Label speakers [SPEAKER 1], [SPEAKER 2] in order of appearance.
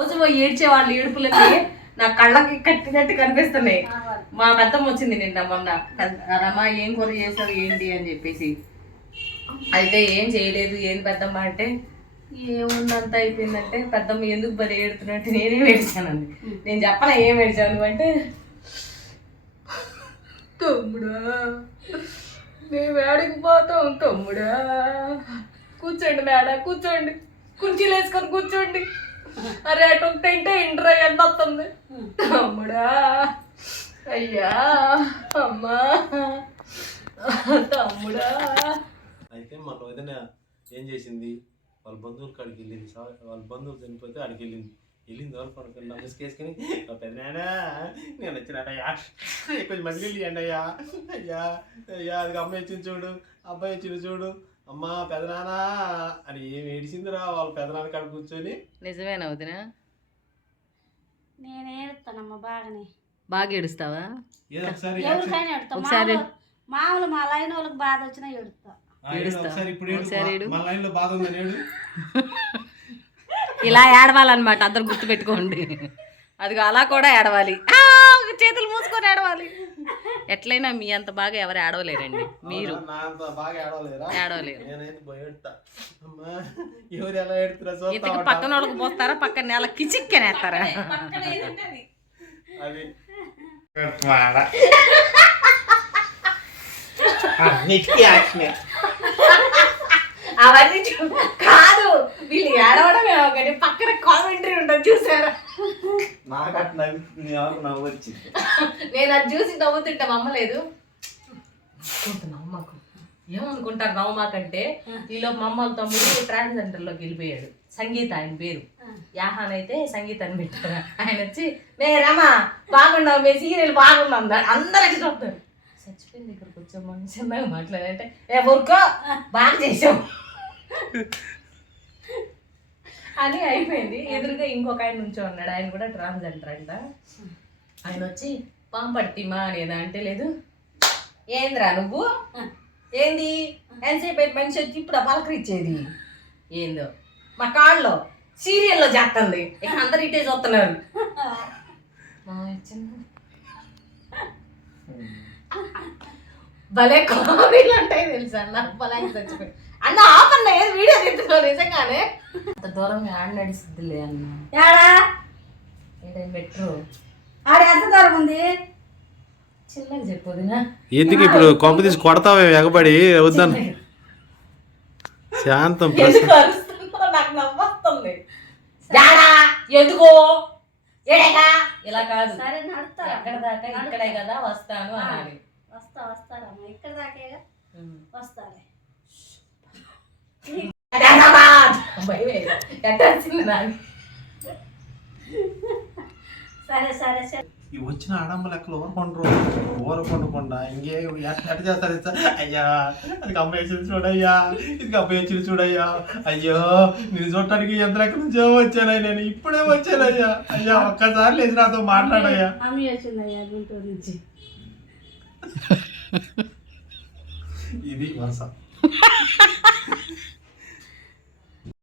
[SPEAKER 1] రోజు ఏడ్చే వాళ్ళు ఏడుపులకి నా కళ్ళకి కట్టినట్టు కనిపిస్తున్నాయి. మా పెద్దమ్మ వచ్చింది నిన్న మొన్న. రమా ఏం కూర చేస్తారు ఏంటి అని చెప్పేసి. అయితే ఏం చేయలేదు ఏం పెద్దమ్మ అంటే ఏముందంత అయిపోయిందంటే పెద్దమ్మ ఎందుకు బలి ఏడుతున్నట్టు నేనే ఏడ్చానండి నేను చెప్పనా ఏం ఏడ్చాను అంటే తమ్ముడా మేము ఏడికి పోతాం తమ్ముడా. కూర్చోండి మేడ కూర్చోండి. కుర్చీలు వేసుకొని కూర్చోండి. అరే అటు తింటే ఇంటర్ ఎండ వస్తుంది. తమ్ముడా అయ్యా అమ్మా తమ్ముడా.
[SPEAKER 2] అయితే మన వదిన ఏం చేసింది? వాళ్ళ బంధువుల కాడికి వెళ్ళింది వాళ్ళ బంధువులు చనిపోతే ఆడికి వెళ్ళింది. వెళ్ళింది ఎవరు పడుకుని ముసుకేసుకుని పెద్దనాయనా నేను వచ్చినాడయ్యా కొంచెం మంది వెళ్ళి అయ్యా. అయ్యా అయ్యా అది అమ్మాయి వచ్చింది చూడు. అబ్బాయి వచ్చింది చూడు. అమ్మా పెదనానా అని ఏం ఏడిసిందిరా వాళ్ళ పెదనాన్న కాడ కూర్చొని?
[SPEAKER 1] నిజమేనా వదిన
[SPEAKER 3] నేను ఏడుతానమ్మా బాగానే.
[SPEAKER 1] బాగా ఏడుస్తావా?
[SPEAKER 2] ఏదో ఒకసారి
[SPEAKER 3] ఎవరికైనా ఏడుతా
[SPEAKER 1] ఒకసారి-
[SPEAKER 3] మామూలు మామూలు మా లైన్ వాళ్ళకి బాధ వచ్చినా ఏడుతా
[SPEAKER 2] ఆ, ఏడు
[SPEAKER 1] ఏడుస్తా.
[SPEAKER 2] ఒకసారి ఇప్పుడు ఏడు.
[SPEAKER 1] ఒకసారి ఏడు.
[SPEAKER 2] మా లైన్లో బాధ ఉందని ఏడు.
[SPEAKER 1] ఇలా ఏడవాలన్నమాట. అందరు గుర్తుపెట్టుకోండి. అది అలా కూడా ఏడవాలి. ఆ, చేతులు మూసుకొని ఏడవాలి. ఎట్లయినా మీ అంత బాగా ఎవరు ఏడవలేరండి. మీరు
[SPEAKER 2] అవునా? నా అంత బాగా ఏడవలేరా?
[SPEAKER 1] ఇంతకు పక్కన వాళ్ళకి పోస్తారా? పక్కన నెల కిచిక్కనేస్తారా? అవన్నీ కాదు వీళ్ళు ఏడవడమే ఒకటి. పక్కన కామెంటరీ ఉంటుంది చూసారా?
[SPEAKER 2] నాకు అట్లా నవ్వుతుంది ఎవరు నవ్వు వచ్చింది
[SPEAKER 1] నేను అది చూసి నవ్వుతుంటే నమ్మలేదు నమ్మకు ఏమనుకుంటారు నవ్వమాకంటే ఈలో మమ్మల్ని తమ్ముడు ట్రాన్స్జెండర్లోకి వెళ్ళిపోయాడు. సంగీత ఆయన పేరు. యాహాన్ అయితే సంగీత అని పెట్టారు. ఆయన వచ్చి మే రమా బాగున్నావు మీ సీరియల్ బాగున్నాం అందరూ వచ్చి చూస్తారు. చచ్చిపోయిన దగ్గరకు వచ్చాం చిన్నగా మాట్లాడంటే ఏ ఊరుకో బాగా చేసావు అని అయిపోయింది. ఎదురుగా ఇంకొక ఆయన నుంచో ఉన్నాడు. ఆయన కూడా ట్రాన్స్జెండర్ అంట. ఆయన వచ్చి పాంపట్టిమా అనేదా? అంటే లేదు. ఏంద్రా నువ్వు? ఏంది? ఎంతసేపు మనిషి వచ్చి ఇప్పుడు పలకరించేది. ఏందో? మా కాళ్ళలో సీరియల్లో చేస్తుంది ఇక అందరు ఇటే చూస్తున్నారు. భలే కామెడీలు ఉంటాయి తెలుసా? నాకు బలాకి చచ్చిపోయి అన్న ఆపన్న ఏది వీడియో తింటున్నావు నిజంగానే. అంత దూరంగా ఆడ నడిస్తుందిలే అన్న.
[SPEAKER 3] ఏడా
[SPEAKER 1] ఏడైనా బెట్రు
[SPEAKER 3] ఆడ ఎంత దూరం ఉంది?
[SPEAKER 1] చిన్నగా చెప్పొదినా.
[SPEAKER 2] ఎందుకు ఇప్పుడు కొంప తీసి కొడతావే ఎగబడి? వద్దాను శాంతం.
[SPEAKER 1] ఎందుకు అరుస్తున్నావు? నాకు నవ్వొస్తుంది. యాడా? ఎందుకో? ఏడేగా ఇలా కాదు.
[SPEAKER 3] సరే నడుస్తా.
[SPEAKER 1] ఎక్కడ దాకా? ఇక్కడే కదా వస్తాను అనాలి.
[SPEAKER 3] వస్తా వస్తారమ్మా. ఇక్కడ దాకేగా?
[SPEAKER 1] వచ్చింది నాకు.
[SPEAKER 3] సరే సరే సరే.
[SPEAKER 2] ఈ వచ్చిన ఆడమ్మ లెక్కలు ఊరకొండరు ఊరకొండకుండా ఇంకే ఎట్ట చేస్తారు అయ్యా అది కంపేషన్ చూడయ్యా ఇది కంపేషన్ చూడయ్యా. అయ్యో నేను చూడటానికి ఎంత లెక్క నుంచో వచ్చానయ్యా నేను. ఇప్పుడే వచ్చానయ్యా. అయ్యా ఒక్కసారి లేచి నాతో మాట్లాడయ్యా. ఇది వరుస.